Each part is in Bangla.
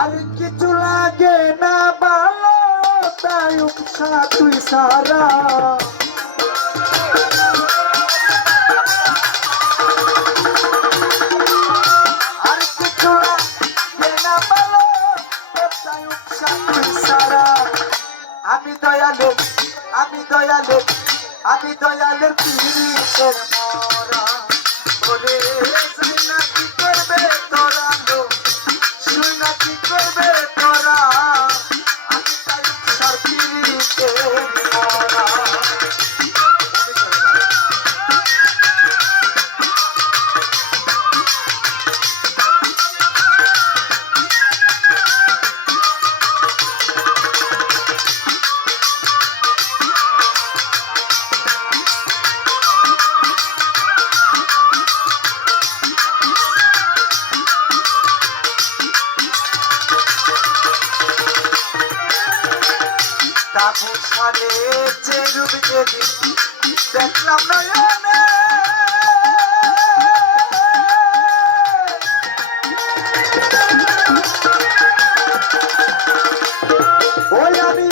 আর কিছু লাগে না ভালো তাই উপসা তুই সারা আর কিছু লাগে না ভালো তাই উপসা তুই সারা আমি দয়ালু আমি দয়ালু আমি দয়ালের পীড়িতের মরা বলে যাই না কি করবে তোরা লো শুই না কি করবে তোরা আমি তাই সার পীড়িতের মরা তাবু সারে যে রূপ যেদিন দেখলাম নয়নে ওই আমি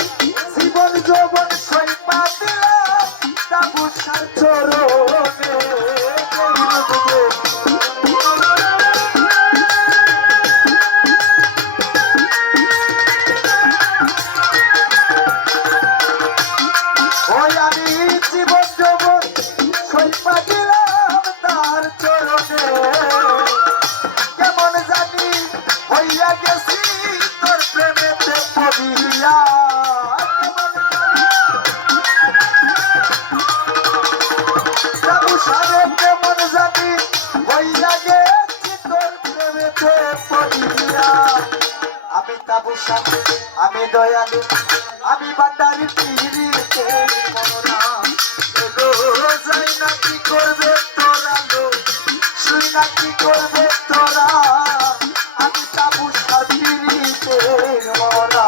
জীবন যৌবন সইপা দিলাম তাবু সার চরণে ওই আমি জীবন যৌবন সইপা দিলাম তার চরণে কেমন জানি হইয়া গেছি তোর প্রেমেতে পড়িয়া কেমন সারে কেমন জানি হইয়া গেছি তোর প্রেমেতে পড়িয়া আমি তাবুসা আমি দয়ালু আমি বান্দারি পীড়িতে মরা যাই না কি করবে তোরা লো শুই না কি করবে তোরা আমি তাবুসা পীড়িতে মরা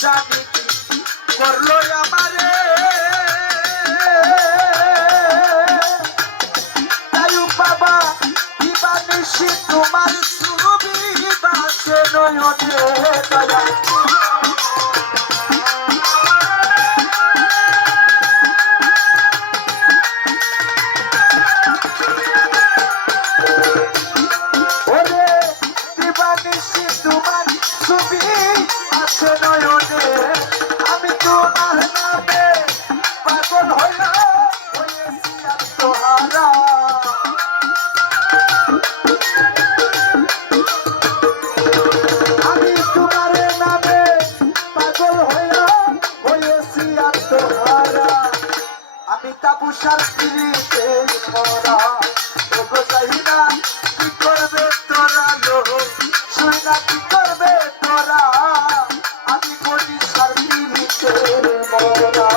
জানি করলো আমারে তাই বাবা দিবা নিশি তোমার সুরবি বাসে নয়নে দয়া ওরে দিবা নিশি তোমার ছবি আছে নয়নে আমি তোমার নামে পাগল হইলাম হয়েছি আত্মহারা আমি তোমার নামে পাগল হইলাম হয়েছি আত্মহারা আমি তাবুসার পীড়িতে মরা এগো যাই না কি করবে তোরা লো শুই না কি করবে তোরা আমি বলি সার পীড়িতে মরা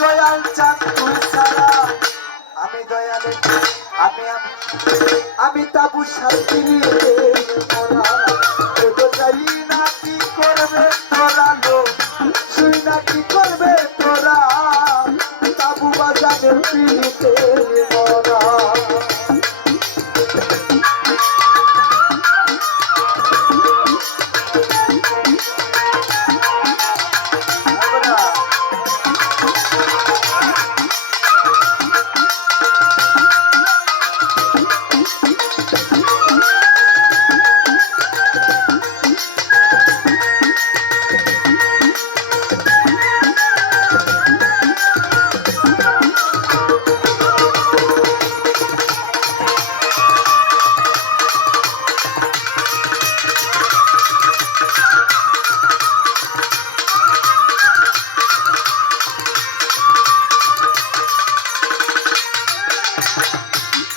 দয়াল চাঁদ তুই সারা আমি দয়ালে আমি তাবু শান্তি মরা তো যাই না কি করবে তোরা লোক শুই না কি করবে তোরা তাবু বাজানের পিড়িতে মরা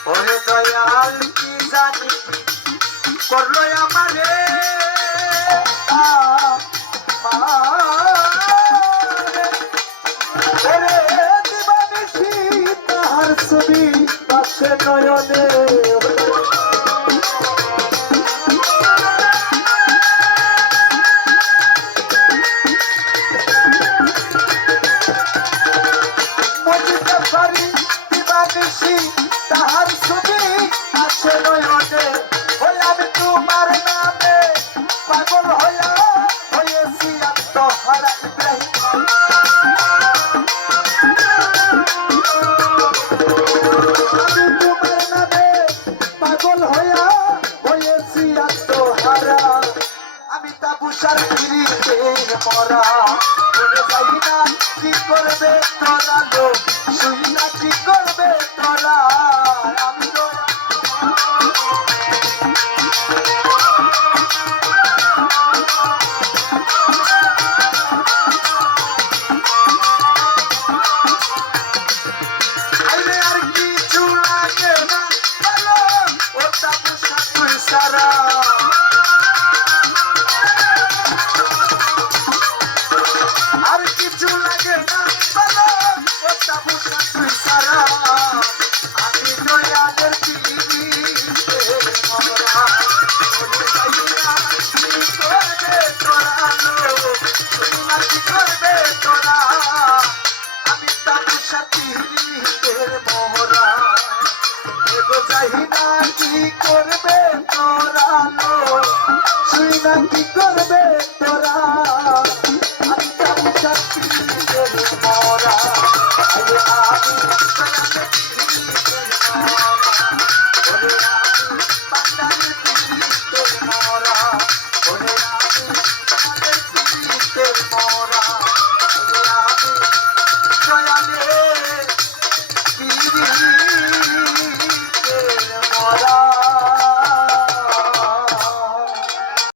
ওরে দয়াল কি জানি করলো আমারে ওরে দিবানিশি তাহার ছবি পাশে নয়নে মজিদা পারি দিবানিশি তাহার ছবি আছে নয়নে ওই আমি তোমার নামে পাগল হয়েছি আত্মহারা ইব্রাহিম আমি তোমার নামে পাগল হয়েছি আত্মহারা আমি তাবুসার ফিরিতে মরা বলে যাই না কি করবে তোরা লোক শুই না কি করবে তোরা আমি আর কিছু লাগে না বলো ও তাবুসা তুই সারা আর কিছু লাগে না বলো ও তাবুসা তুই সারা আমি দয়ালের পিড়িতে মরা বলে যাই না কি করবে তোরা লোক শুই না কি করবে তোরা আমি তাবুসা পিড়িতের মরা এগো যাই না কি করবে তোরা লোক শুই না কি করবে তোরা আমি তাবুসা পিড়িতের মরা